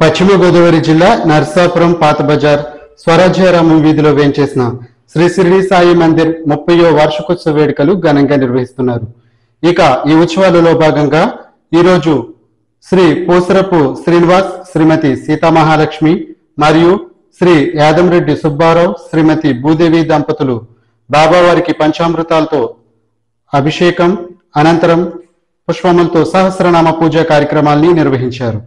పశ్చిమ గోదావరి జిల్లా నర్సాపురం పాత బజార్ స్వరాజ్యారామం వీధిలో వేంచేసిన శ్రీ షిరిడి సాయి మందిర్ 30వ వార్షికోత్సవ వేడుకలు ఘనంగా నిర్వహిస్తున్నారు. ఇక ఈ ఉత్సవాలలో భాగంగా ఈరోజు శ్రీ పోసరపు శ్రీనివాస్, శ్రీమతి సీతామహాలక్ష్మి మరియు శ్రీ యాదంరెడ్డి సుబ్బారావు, శ్రీమతి భూదేవి దంపతులు బాబావారికి పంచామృతాలతో అభిషేకం అనంతరం పుష్పములతో సహస్రనామ పూజా కార్యక్రమాల్ని నిర్వహించారు.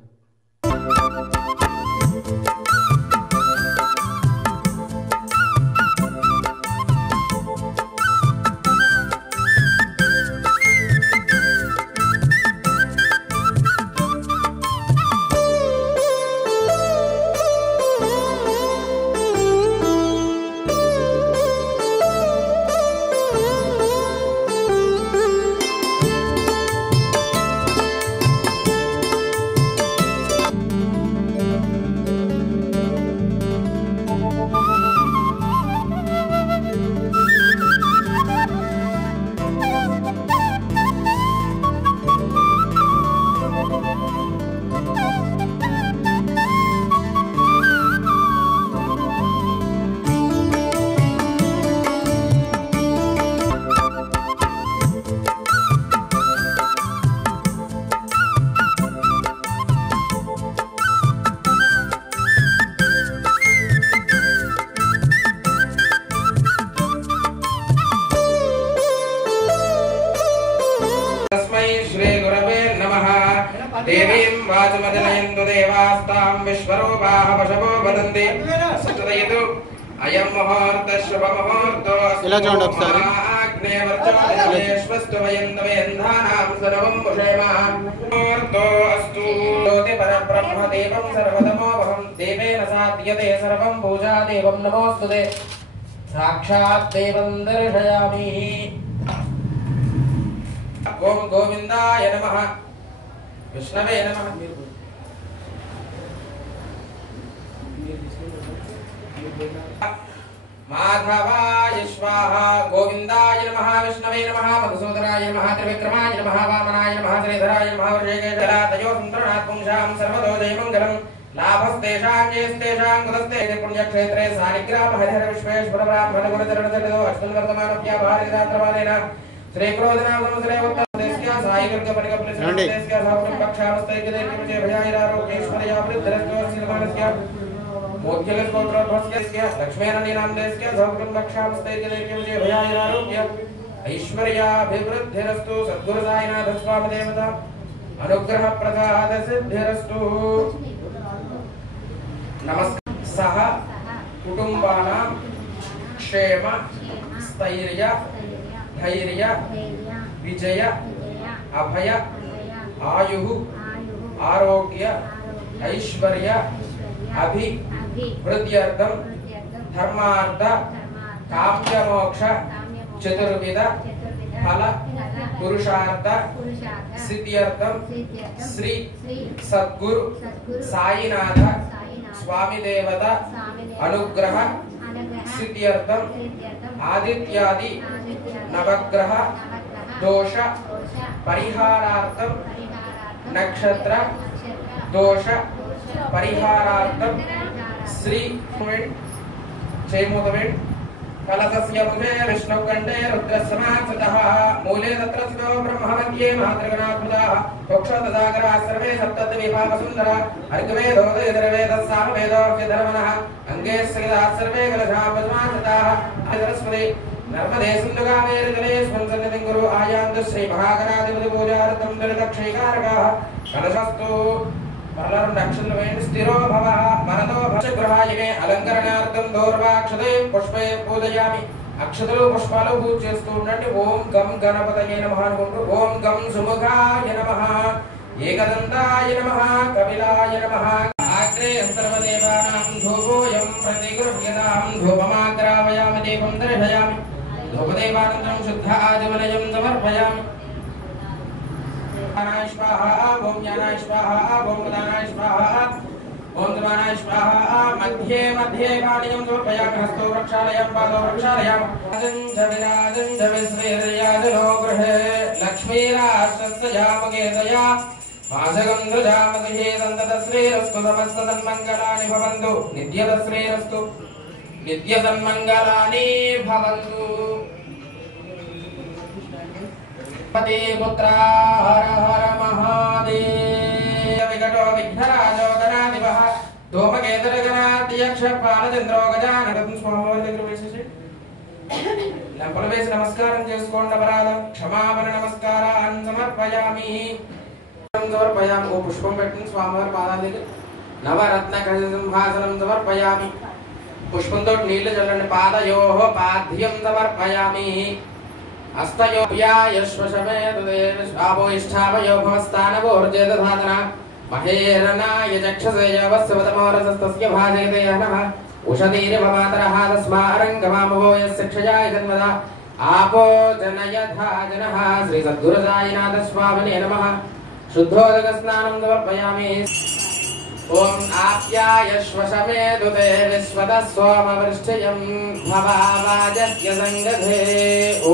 देवीं वाचमजनयन्तु देवास्तां विश्वरूपाः पशवो वदन्ति सचदयतु अयं मुहूर्तः शुभमुहूर्तो अग्नेवर्चोश्वस्तु वयन्तवेन्धानां सर्वं पुषेमः मुहूर्तो अस्तु ज्योतिपरब्रह्मदेवं सर्वतमोऽहं देवेन साध्यते सर्वं पूजा देवं नमोऽस्तुते साक्षात् देवं दर्शयामि। ओम गोविन्दाय नमः विष्णवे नमः माधवाय स्वाहा गोविन्दाय नमः विष्णवे नमः मधुसूदनाय नमः त्रिविक्रमाय नमः वामनाय नमः श्रीधराय नमः वृषेकेशलातयो सुन्दरनाथ पुंसां सर्वतो जयमङ्गलं लाभस्तेषां येस्तेषां कुतस्ते पुण्यक्षेत्रे सानिग्राम हरिहर विश्वेश्वर ब्राह्मण गुणचरणचरितो अष्टवर्तमानप्या भारतीदात्रमानेन श्री क्रोधनामं श्री उत्तमदेस्या साई दुर्गपरिकपलिसदेस्या सावरं पक्षावस्तैकदेर्किमचे भयाइरारोग्येश्वर्या वृद्धरस्तो सिलमानस्या मोध्यलस्कोत्रभस्यस्या लक्ष्मीनामदेस्या सावरं पक्षावस्तैकदेर्किमचे भयाइरारोग्य ऐश्वर्याभिवृद्धिरस्तु सद्गुरु साईनाथ स्वामी देवता अनुग्रह प्रसाद सिद्धिरस्तु। नमस्कार सह कुटुंबानां क्षेम स्थैर्य धैर्य विजय अभय आयु आरोग्य ऐश्वर्य अभिवृद्ध्यर्थं धर्मार्थ काम्यमोक्ष चतुर्विध फल पुरुषार्थ सिद्ध्यर्थं श्री सद्गुरु साईनाथ स्वामी देवता अनुग्रह सिद्ध्यर्थं आदित्यादि नवग्रह दोष परिहारार्थं नक्षत्र दोष परिहारार्थं श्री जयमुदवेण कलशस्य मुखे विष्णुकण्ठे रुद्रसमासतः मूले तत्र स्थितो ब्रह्ममध्ये महात्रिगुणात्मतः मोक्षतदागरः सर्वे सप्तद्वीपावसुन्दरा ऋग्वेदोदयधर्वेदस्सामवेदोऽक्षधर्मणः अङ्गे सहिताः सर्वे कलशावसमासताः सरस्वती नर्मदे सिन्धुकावेर्जले स्मन्सन्निधिं गुरु आयान्तु श्री महागणाधिपति पूजार्थं दलितक्षैकारकाः कलशस्तु परलर दक्षिण वेण स्थिरो भवः वरदो भक्षगृहायिने अलंकरणार्थं दौर्वाक्षते पुष्पे पूजयामि अक्षतలు పుష్పాలు పూజ చేస్తూ ఉండండి. ఓం గం గణపతయే నమః అనుకుంటూ ఓం గం సుముఖాయ నమః ఏకదంతాయ నమః కపిలాయ నమః ఆగ్రే సర్వదేవానాం ధూపోయం ప్రతిగృహ్యతాం ధూపమాగ్రావయామి దీపం దర్శయామి ధూపదేవానందం శుద్ధ ఆచమనయం సమర్పయామి। ज्ञानाय स्वाहा ओम ज्ञानाय स्वाहा ओम उदानाय स्वाहा ओम धमानाय स्वाहा मध्ये मध्ये पाणिं समर्पयामि हस्तो प्रक्षालयामि पादौ प्रक्षालयामि जविराजं जविश्रीर्याजनो गृहे लक्ष्मीराश्रस्यामकेतया वासगन्धुजामसुहे सन्ततश्रीरस्तु समस्ततन्मङ्गलानि भवन्तु नित्यतश्रीरस्तु नित्यतन्मङ्गलानि भवन्तु पते पुत्रा हर हर महादेव विकटो विघ्नराजो गणाधिपः धूमकेतुरगणात्यक्षपालचन्द्रो गजाननं स्वामिवारिग्रवेशे लंपल वेసి నమస్కారం చేసుకోండి అపరాధం క్షమాపణ నమస్కారాన్ని సమర్పయామి సమర్పయామి ఓ పుష్పం పెట్టండి స్వామివారి పాదాల దగ్గర నవరత్న కలశ సింహాసనం సమర్పయామి పుష్పంతో నీళ్లు చల్లండి పాదయోః పాద్యం సమర్పయామి హస్తయో యాయశ్వశమేతుదేవో ఇష్టావయో భవస్థానవోర్జేదధాతన మహేరణాయ చక్షసేయ వస్వతమోరసస్తస్య భాజయతే నమః ఉషధీరవమాతరః తస్మారంగమామవో యస్య క్షయాయ జన్మదా आपो जनयथा जनः श्री सद्गुरुसाईनाथ स्वामिने नमः शुद्धोदक स्नानं समर्पयामि ओम आप्यायश्वशमेदुते विश्वतः सोमवृष्टियं भवावाजस्य संगधे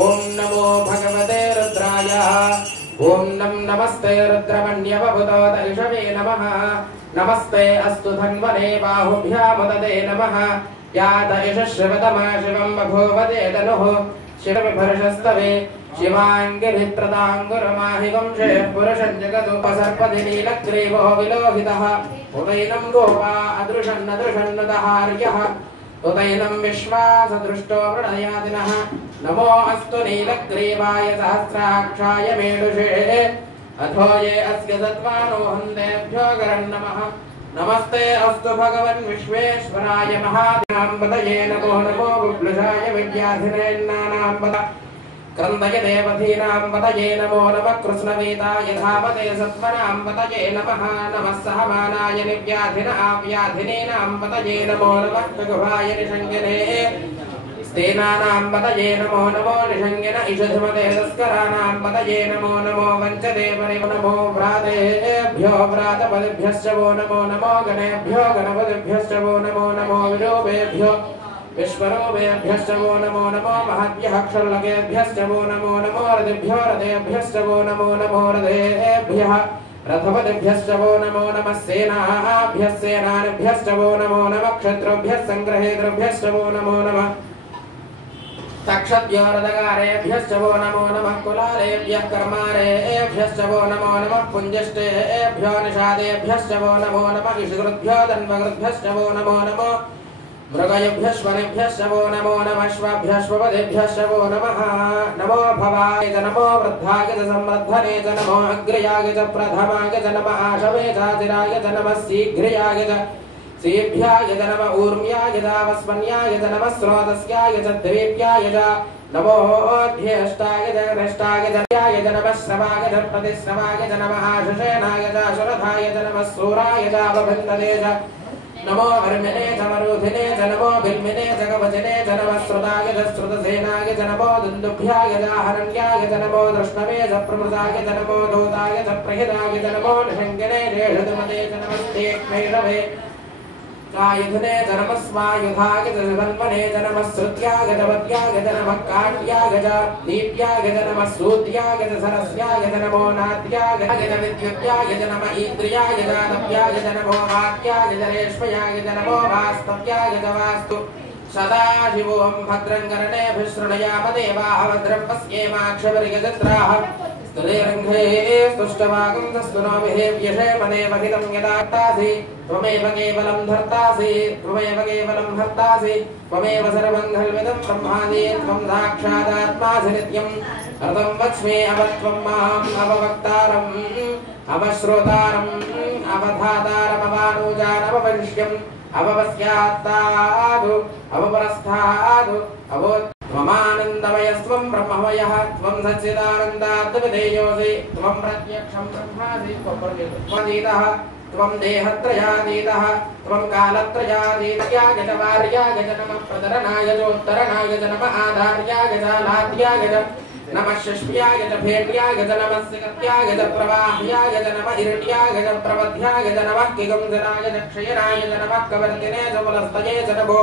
ओम नमो भगवते रुद्राय ओम नमस्ते रुद्रमण्यवभूतोतरिषवे नमः नमस्ते अस्तु धन्वने बाहुभ्यामुदते नमः यात यशश्रवतमा शिवं बभूवते तनुः शिवविभर्षस्तवे शिवाङ्गिरित्रताङ्गुरमाहिवंशे पुरुषं जगदुपसर्पति नीलग्रीवो विलोहितः उदैनं गोपा अदृशन्नदृशन्नदहार्यः उदैनं विश्वासदृष्टो मृडयादिनः नमो अस्तु नीलग्रीवाय सहस्राक्षाय मेढुषे अथो ये अस्य सत्त्वानो हन्तेभ्यो गरन्नमः नमस्ते अस्तु भगवन् विश्वेश्वराय महादेवाम्बतये नमो नमो विप्लुषाय विद्याधिने नानाम्बत क्रन्दय देवधीनाम्बतये नमो नमः कृष्णवेदाय धावते सत्वनाम्बतये नमः नमः सहमानाय निव्याधिनाव्याधिनेनाम्बतये नमो नमः खगुभाय निषङ्गिने स्तेनानाम्बतये नमो नमो निषङ्गिन इषधुमते तस्करानाम्बतये नमो नमो वञ्चदेवने नमो व्रातेभ्यो व्रातपदिभ्यश्च वो नमो नमो गणेभ्यो गणपतिभ्यश्च वो नमो नमो विरूपेभ्यो विश्वरूपेभ्यश्च वो नमो नमो महद्भ्यः क्षुल्लकेभ्यश्च वो नमो नमो रथेभ्यो रथेभ्यश्च वो नमो नमो रथेभ्यः रथपतिभ्यश्च वो नमो नमः सेनाभ्यः सेनानिभ्यश्च वो नमो नमः क्षत्रुभ्यः सङ्ग्रहेतृभ्यश्च वो नमो नमः तक्षभ्यो रथकारेभ्यश्च वो नमो नमः कुलालेभ्यः कर्मारेभ्यश्च वो नमो नमः पुञ्जष्टेभ्यो निषादेभ्यश्च वो नमो नमः इषुकृद्भ्यो धन्वकृद्भ्यश्च वो नमो नमो मृगयभ्यश्वनेभ्यश्च वो नमो नमः श्वाभ्यश्वपदेभ्यश्च वो नमः नमो भवाय च नमो वृद्धाय च संवर्धने च नमो अग्र्याय च प्रथमाय च नमः आशवे चातिराय च नमः शीघ्र्याय च सेभ्याय च नमः ऊर्म्याय च वस्मन्याय च नमः स्रोतस्याय च द्वेप्याय च नमो ध्येष्टाय च नष्टाय च नमः श्रवाय च प्रतिश्रवाय च नमः आशुषेणाय च अशुरथाय च नमः सूराय च अवबन्धने च नमो वर्मिने च वरुधिने च नमो बिल्मिने च कवचने च नमः श्रुताय च श्रुतसेनाय च नमो दुन्दुभ्याय च हरण्याय च नमो दृष्णवे च प्रमृताय च नमो दूताय च प्रहिताय च नमो निषङ्गिने रेषधुमते च नमस्ते मैरवे कायुधने च नमः स्वायुधाय च धन्वने च नमः श्रुत्याय च वद्याय च नमः काट्याय च दीप्याय च नमः सूद्याय च सरस्याय च नमो नाद्याय च विद्युत्याय च नमः इन्द्रियाय च तप्याय च नमो वाक्याय च रेष्मयाय च नमो वास्तव्याय च वास्तु सदाशिवोऽहं भद्रं कर्णेभिः शृणुयाम देवाः भद्रं पश्येमाक्षवर्गजत्राः स्तुतिरङ्घे स्तुष्टवागं तस्तुनोभिः व्यशेमदेवहितं यदाट्टासि त्वमेव केवलं धर्तासि त्वमेव केवलं हर्तासि त्वमेव सर्वं खल्विदं ब्रह्मादि त्वं साक्षादात्मासि नित्यम् अर्थं वच्मे अवत्वं माम् अववक्तारम् अवश्रोतारम् अवधातारमवानुजानववंश्यम् अवपस्यात्तादु अवपरस्थादु अवो त्वमानन्दमयस्त्वं ब्रह्ममयः त्वं सच्चिदानन्दात्मविधेयोऽसि त्वं प्रत्यक्षं ब्रह्मासि त्वं त्वं देहत्रयातीतः त्वं कालत्रयातीत्याय च वार्याय च नमः प्रतरणाय चोत्तरणाय च नमः आधार्याय च लाद्याय च नमः शिष्याय च भेट्याय च नमः सिकत्याय च प्रवाह्याय च नमः इरट्याय च प्रवध्याय च नमः किगंधराय च क्षयनाय च नमः कवर्तिने च पुलस्तये च नमो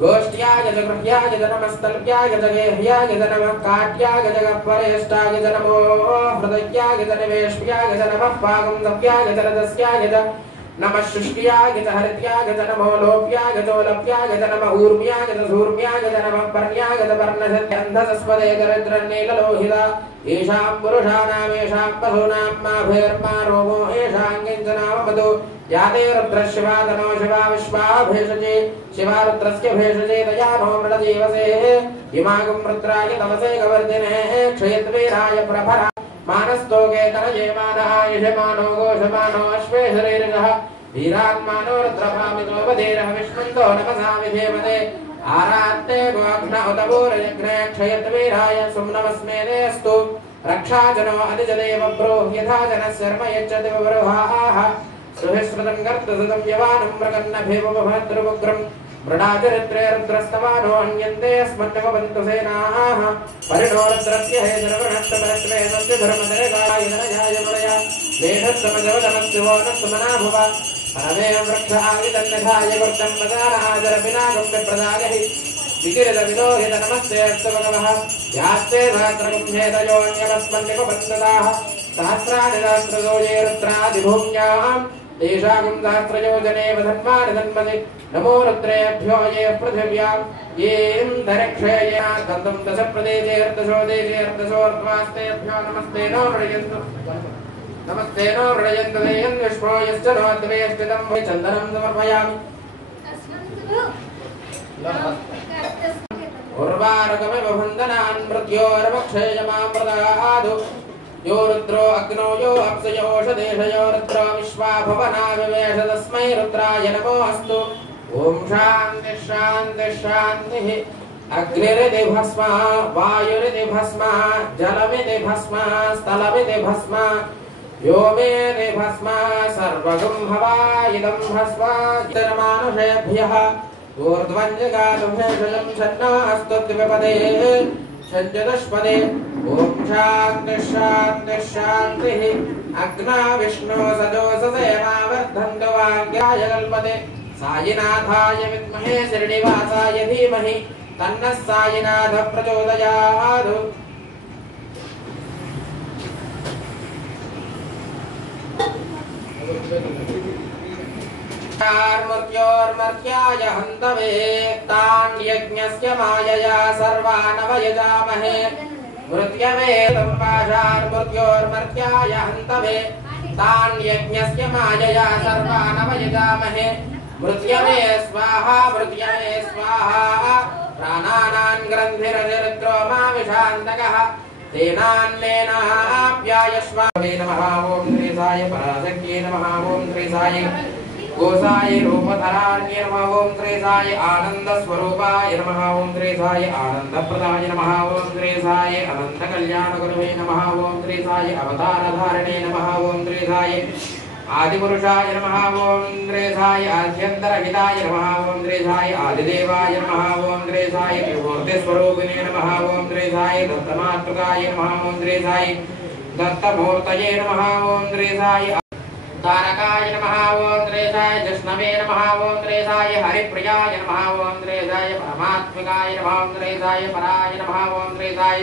गोष्ठ्याय च गृह्याय च नमस्तल्प्याय च गेह्याय च नमः काट्याय च गह्वरेष्ठाय च नमो हृदयाय च निवेश्याय च नमः पागुन्दव्याय च रजस्याय च नमः शुष्क्याय च हरित्याय च नमो लोप्याय च लोप्याय च नमः ऊर्म्याय च सूर्म्याय च नमः पर्ण्याय च पर्णशत्यन्धसस्पदे दरिद्रन्नीललोहिता येषां पुरुषाणाम् येषां पशूनां माभेर्मा रोमो येषां किञ्चनाममधु याते रुद्रशिवा तनो शिवा विश्वा भेषजे शिवा रुद्रस्य भेषजे दयानो मृडजीवसे इमागं रुद्राय तमसे गवर्धिने क्षयत्वीराय प्रभरा मानस्तोके तनये मानः यजमानो गोषमानो अश्वे शरीरः वीरात्मानो रुद्रभामितो वधेरः विष्णुन्दो नमसा विधेमते आरात्ते गोघ्न उदपूरयघ्ने क्षयत्वीराय सुम्नमस्मेनेऽस्तु रक्षाजनो अधिजदेव ब्रो यथा जनः शर्म यच्छति वरुहाः सुभिस्मृतं कर्तसुतं यवानं मृगन्नभेवभद्रमुग्रं मृडाचरित्रे रुद्रस्तवानो अन्यन्ते अस्मन्नवन्तु सेनाः परिणो रुद्रस्य हे सर्वनष्टपरत्वे तस्य धर्मदरगाय धनजाय मलया लेषत्समजवदमस्य वो न सुमना भुव परमेव वृक्ष आविदन्नधाय वर्तं मदानाजरपिनागं विप्रदायहि विकिरदविदोहित नमस्ते अस्तु भगवः यास्ते सहस्रगुंहेतयोऽन्यमस्मन्निपबन्धताः सहस्राणि सहस्रदोये रुद्रादिभूम्याम् तेषां सहस्रयोजने वधन्वानि धन्वति नमो रुद्रेभ्यो ये पृथिव्यां ये इन्दरिक्षे गन्धं दशप्रदेशेऽर्दशो देशेऽर्दशोऽर्ध्वास्तेभ्यो नमस्ते नो मृडयन्तु देयन् विष्णो यश्च नो द्वेष्टितं वै चन्दनं समर्पयामि उर्वारुकमिव बन्धनान् मृत्योर्वक्षेयमामृतादु यो रुद्रो अग्नौ यो अप्सयोषदेशयो रुद्रो विश्वा भवना विवेश तस्मै रुद्राय नमोऽस्तु ॐ शान्ति शान्ति शान्तिः अग्निरिति भस्मा वायुरिति भस्मा जलमिति भस्मा स्थलमिति भस्मा व्योमेति भस्मा सर्वगं हवा इदं भस्मा मानुषेभ्यः ऊर्ध्वञ्जगातुभेषजं छन्नास्तु द्विपदे चतुष्पदे ॐ शान्ति शान्ति शान्तिः अग्ना विष्णु सजोषसेनावर्धन्तो वाग्याय कल्पते सायिनाथाय विद्महे श्रीनिवासाय धीमहि तन्नः सायिनाथ प्रचोदयात् मृत्योर्मर्त्याय हन्तवे तान् यज्ञस्य मायया सर्वानवयजामहे मृत्यवे मृत्योर्मर्त्याय हन्तवे तान् यज्ञस्य मायया सर्वानवयजामहे मृत्यवे स्वाहा प्राणानां ग्रन्थिरनिरुद्रो माविषान्तकः तेनान्नेनाप्यायश्व नमः ॐ श्रीसाय पराशक्त्यै नमः ॐ श्रीसाय गोसाय रूपधरार्ण्ये नमः ॐ श्रीसाय आनन्दस्वरूपाय नमः ॐ श्रीसाय आनन्दप्रदाय नमः ॐ श्रीसाय अनन्तकल्याणगुरवे नमः ॐ श्रीसाय अवतारधारिणे नमः ॐ श्रीसाय आदिपुरुषाय नमः ॐ श्रीसाय आद्यन्तरहिताय नमः ॐ श्रीसाय आदिदेवाय नमः ॐ श्रीसाय त्रिमूर्तिस्वरूपिणे नमः ॐ श्रीसाय दत्तमातृकाय नमः ॐ श्रीसाय दत्तमूर्तये नमः ॐ श्रीसाय तारकाय नमः ॐ श्रीसाय जिष्णवे नमः ॐ श्रीसाय हरिप्रियाय नमः ॐ श्रीसाय परमात्मिकाय नमः ॐ श्रीसाय पराय नमः ॐ श्रीसाय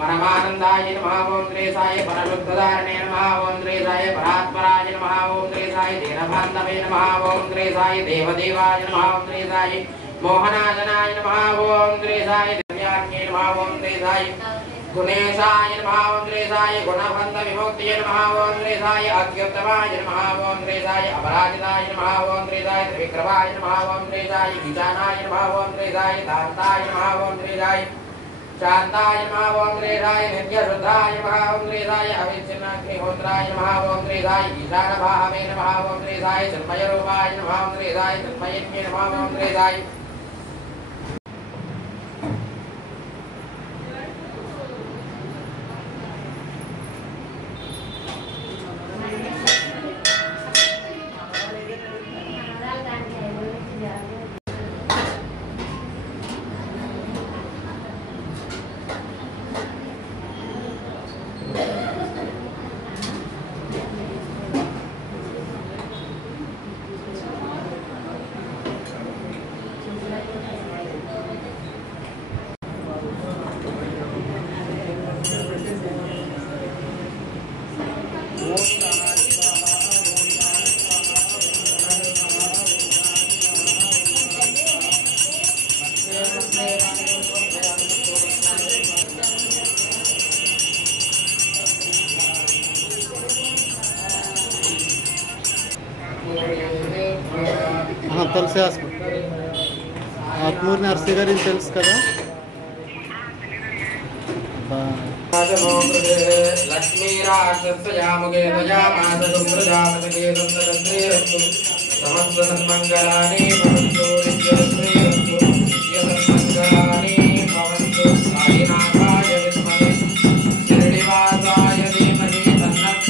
परमानन्दाय नमः ॐ श्रीसाय परशुद्धधारिणे नमः ॐ श्रीसाय परात्पराय नमः ॐ श्रीसाय दीनबान्धवे नमः ॐ श्रीसाय देवदेवाय नमः ॐ श्रीसाय मोहनाजनाय नमः ॐ श्रीसाय दिव्यान्ये नमः ॐ श्रीसाय गुणेशाय नमः ॐ श्रीसाय गुणबन्धविमुक्तये नमः ॐ श्रीसाय अत्युत्तमाय नमः ॐ श्रीसाय अपराजिताय नमः ॐ श्रीसाय त्रिविक्रमाय नमः ॐ श्रीसाय विजानाय नमः ॐ श्रीसाय दान्ताय नमः ॐ श्रीसाय शान्ताय नमः ॐ श्रीसाय नित्यशुद्धाय नमः ॐ श्रीसाय अविच्छिन्नाग्निहोत्राय नमः ॐ श्रीसाय ईशानभावे नमः ॐ श्रीसाय चिन्मयरूपाय नमः ॐ श्रीसाय चिन्मयज्ञे नमः ॐ श्रीसाय తులసి ఆత్మూరి నర్సీ గారి తెలుసు కదా. లక్ష్మీరాజముగే సమస్తన్మంగళాని భవంతు మంగళాని భవంతు. సాయినాథాయ విద్మహే శ్రీనివాసాయ ధీమహి తన్నః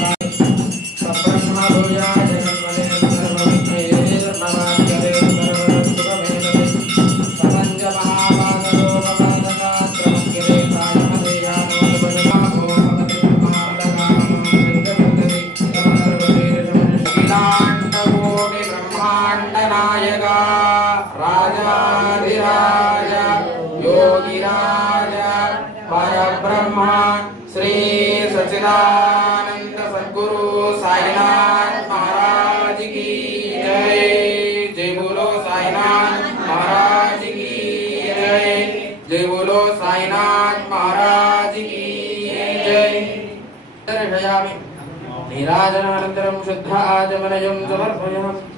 సబ్రహ్మభూయాయ కల్పనే సర్వవిఘ్నైః నమామ్యతే సర్వసుఖమేధతే సమంజ మహాపాదలో భవదకాశ్రమస్యతే సాయమదేయానో భజనామో భవతి మార్దకామృతముదతి అఖిలాండకోటి బ్రహ్మాండ నాయక రాజాధిరాజ యోగిరాజ పరబ్రహ్మ శ్రీ సచ్చిదానంద సద్గురు साईनाथ महाराज की जय. जय बोलो साईनाथ महाराज की जय. जय बोलो साईनाथ महाराज की जय. दर्शयामि नीराजनानन्तरं शुद्ध आचमनयं समर्पयामि.